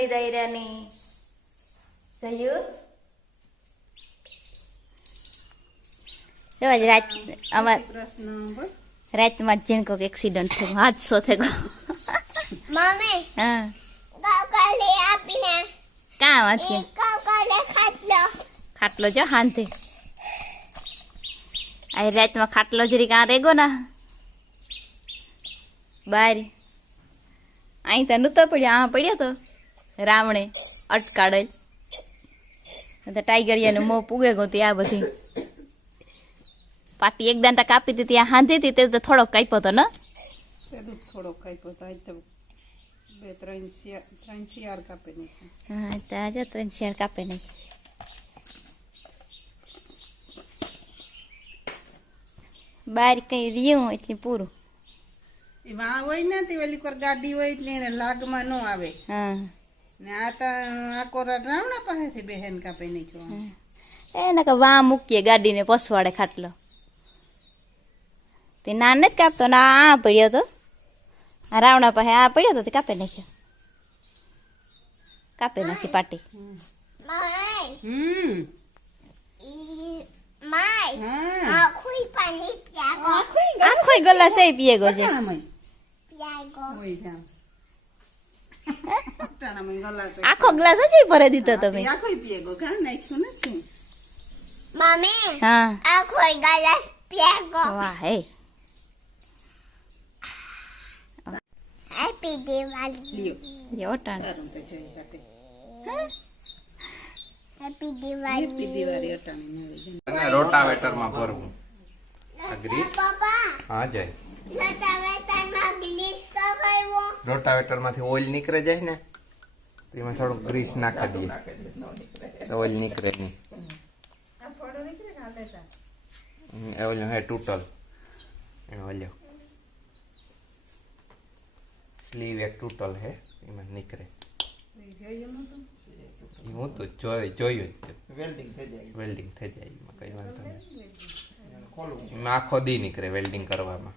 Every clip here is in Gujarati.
બધા દાયરાની જયું જો આજ રાત અમાર રાતમાં જીણકો એક્સિડન્ટ થયો હાદસો સો ગયો મમ્મી હા કાકાલે આપીને કાં વાંચીએ એક ખાટલો ખાટલો જો હાંતે આ રાતમાં ખાટલો જરી કાં રેગો ના બાર અહીં તો નહોતો પડ્યો આ પડ્યો તો રાવણે અટકાડેલ. તો ટાઈગરિયાનું મોં પૂગે ગોતી આ બધી. પાટી એક દાંતા કાપી હતી ત્યાં હાંધી હતી તે તો થોડોક કાપ્યો તો ને? પેલું થોડો કાપ્યો તો આજ તો બે ત્રણ ત્રણ શિયાર કાપી નહીં હા તો આજે ત્રણ શેર કાપે નહીં બાર કંઈ રહ્યું એટલે પૂરું. એ વાં હોય ને તે ઓલી કોર ગાડી હોય એટલે એને લાગમાં ન આવે. હા. ને આ તો આ કોરા રાવણા પાસેથી બહેન કાપી નાખ્યો એને કે વાં મૂકીએ ગાડીને પસવાડે ખાટલો. તે ના નથી કાપતો ના આ પડ્યો તો. આ રાવણા પાસે આ પડ્યો તો તે કાપે નાખ્યો. કાપે નાખી પાટી. હમ. આખો ગલા સહી પીએ ગયો છે. આખો ગ્લાસ જ ભરી દીધો તમે. આખો પીએ ગો ઘા નાખ્યું નથી. મમ્મી હા. આખોઈ ગલાસ પ્યાગો વાહ હે. હેપી દિવાળી જોઈ કાપે. હેપી દિવાળી દિવાળી ભરવું. ગ્રીસ? હા જાય. કરાવ્યો રોટાવેટરમાંથી ઓઇલ નીકળે જાય ને? તો એમાં થોડું ગ્રીસ નાખી દઈએ. તો ઓઇલ નીકળે નહીં. આ ફળો નીકળે કે હાલે તા. હમ, એ ઓલું હે ટૂટલ. એ ઓલ્યો સ્લીવ એક ટૂટલ હે એમાં નીકળે. જોયું હું તો જોઈ જોયું જ વેલ્ડિંગ થઈ જાય. વેલ્ડિંગ થઈ જાય એમાં કઈ વાંધો નહીં. આખો દી નીકળે વેલ્ડિંગ કરવામાં.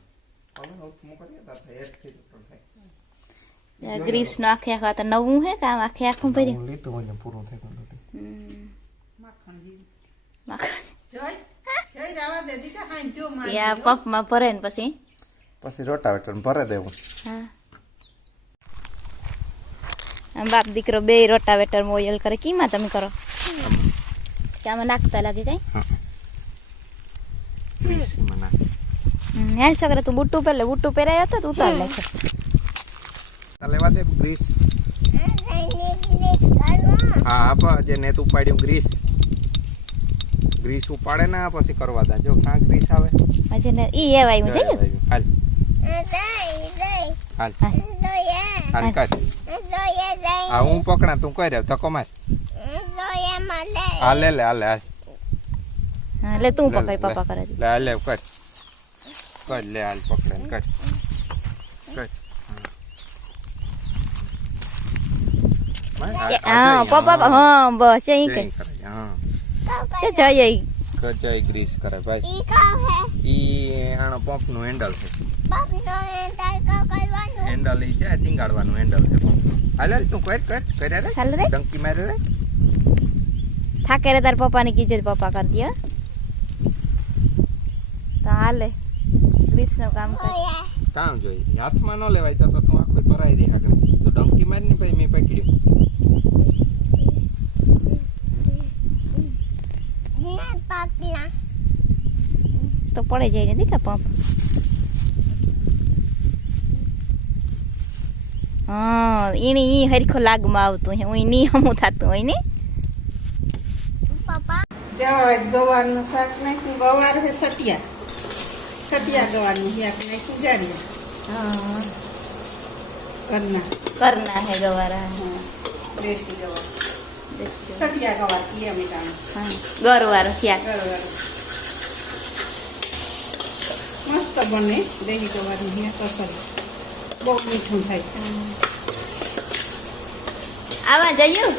ગ્રીસ નો આખે આખા તો નવું હે કામ આખે આખું ભરી હું લીધું હોય ને પૂરું થઈ ગયું માખણ કપમાં ભરે ને પછી પછી રોટાવેટર ભરે દેવું હા આમ બાપ દીકરો બે રોટાવેટર ઓઇલ કરે કીમાં તમે કરો ચામાં નાખતા લાગે કઈ હેલ છોકરા તું બુટ્ટું પહેલે બુટ્ટું પહેરાયો હતો તો ઉતાર નાખ્યો તાર લેવા દે ગ્રીસ. હા આપા જે નેત ઉપાડ્યું ગ્રીસ. ગ્રીસ ઉપાડે ને પછી કરવા દે. જો કાં ગ્રીસ આવે? હજી ને ઈ એવા હું જઈ હાલ. હાલ. હાલ કર હા હું પકડા તું કઈ રહ્યો ધક્કો માર. હાલે હા લે લે હાલે હાલ. હા લે તું પકડ પપ્પા કરે લે લે કર. કર લે હાલ પકડે કર. હા. કે- આ- આ હા જઈ, પપ્પા હા બસ જઈ કે જઈ કરે, હા કે જઈ કર જઈ ગ્રીસ કરે ભાઈ ઈ કાવ હે ઈ આનો પંપનું હેન્ડલ છે બાપ નો એન્ટર કરવાનું હેન્ડલ ઈ છે ટીંગાડવાનું હેન્ડલ છે પંપ હાલ હાલ તું કર કર કર્યા રે ચાલ રે ડંકી મારે રે થાકે રે તાર પપ્પાને કીજે તો પપ્પા કરી દે હો. તો હાલે ગ્રીસનું કામ કર દોયે કામ જોઈએ હાથમાં ન લેવાય તો તો તું આખો ભરાઈ રહી આગળ તો ડંકી મારી ને પછી મેં પકડ્યું ના પાકલા તો પડે જાય ને દીકા પંપ? હા એને ઈ હરખો લાગમાં આવતું હે હું ની હમું થતું હોય ને? ગવારનું શાક નાખ્યું ગવાર હે સટિયા. સટિયા ગવારનું શાક નાખ્યું જારી કરના કરના હે ગવારા. હા દેશી ગવાર. સટિયા ગવાર કીએ અમે કામ હા ગરવાર શાક. બરાબર મસ્ત બને દેહી ગવારનું શાક અસર બહુ મીઠું થાય. આવા જયું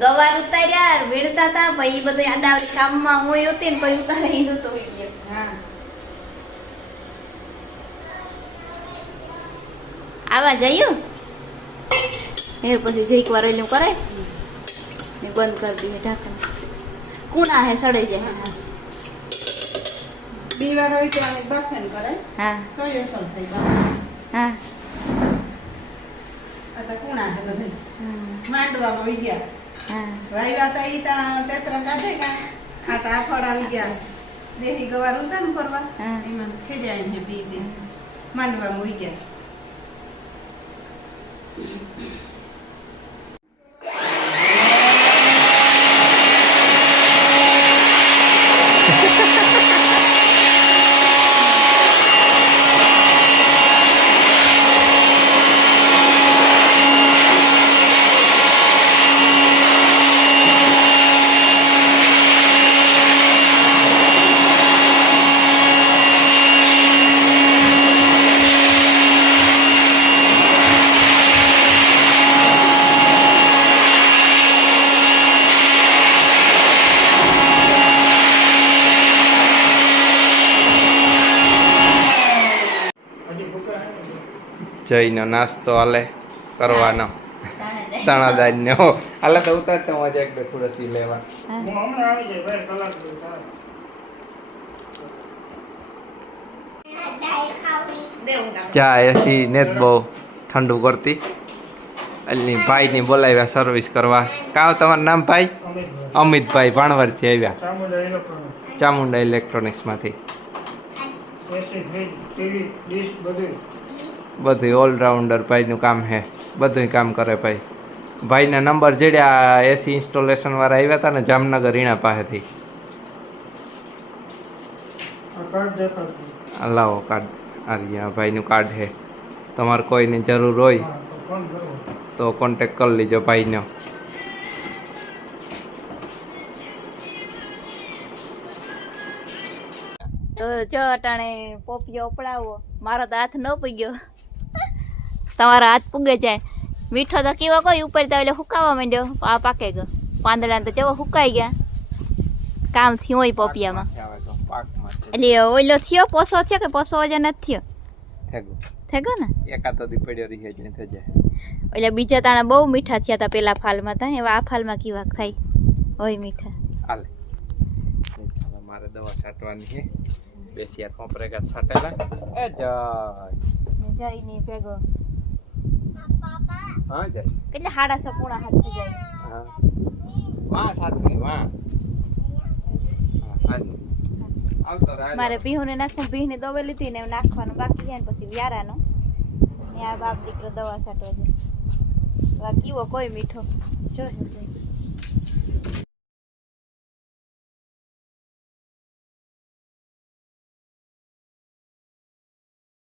ગવાર ઉતાર્યા વીણતા હતા પછી બધું આડાવડી કામમાં હોય હતી ને પછી ઉતારી નતો નહોતો આવા જયું એ પછી જઈક વાર એલું કરે ને બંધ કરી દઈએ ઢાંકણ. કુણા હે સડે જાય દીવાર હોય તો આને બફેન કરે હા. કઈ અસર થઈ હા. આ તો કુણા છે બધે. માંડવા આવી ગયા. હા. વાયવા તો ઈ તા તેતરા કાઢે કા આ તો આફળ આવી ગયા. દેહી ગવાર ઉતા ને પરવા હા. એમાં ખેજાય ને પી દે માંડવામાં હોય ગયા. જઈનો નાસ્તો હાલે કરવાનો. તણાદાન નો હાલે તો ઉતારતો મજા એક બે ખુરસી લેવા. ચા એસી ને જ બહુ ઠંડુ કરતી. અલની ભાઈની બોલાવ્યા સર્વિસ કરવા. કાવ તમારું નામ ભાઈ? અમિતભાઈ. ભાણવરથી આવ્યા. ચામુંડા ઇલેક્ટ્રોનિક્સમાંથી બધું ઓલરાઉન્ડર ભાઈનું કામ હે બધું કામ કરે ભાઈ. ભાઈના નંબર જડ્યા એસી ઇન્સ્ટોલેશનવાળા આવ્યા હતા ને જામનગર રીણા પાસેથી. આ લાવો કાર્ડ આ રહ્યા ભાઈનું કાર્ડ હે. તમારે કોઈની જરૂર હોય તો કોન્ટેક કરી લીજો ભાઈનો. તો જો અટાણે પોપિયો ઉપડાવો. મારો તો હાથ ન પૂગ્યો. તમારો હાથ પૂગે જાય. મીઠો તો કેવો કોઈ ઉપર તો એટલે હુકાવા માંડ્યો. આ પાકે ગયો. પાંદડા તો જેવો હુકાઈ ગયા. કામ થયું હોય પોપિયામાં. એટલે ઓઈલો થયો પોસો થયો કે પોસો વજન નથી થયો? થઈ ગયો ને? એકાદો પડ્યો રહી જ થઈ જાય એટલે બીજા તાણા બહુ મીઠા થયા હતા પેલા ફાલમાં તા. એવા આ ફાલમાં કેવા થાય? હોય મીઠા. હાલે. મારે દવા છાંટવાની છે. બેસી આ કોપરેગા છાંટેલા. એ જય. જઈને ભેગો. હા જાય. એટલે હાડા સો પૂણા હાથ થઈ જાય. હા. વાહ સાચી વાં હા, હાલ. આવતો રાજ મારે બિહુને નાખવું બિહને દવા લીધી ને નાખવાનું બાકી છે ને પછી વ્યારાનો. ને આ બાપ દીકરો દવા છાંટો છે. બાકી કોઈ મીઠો. જો.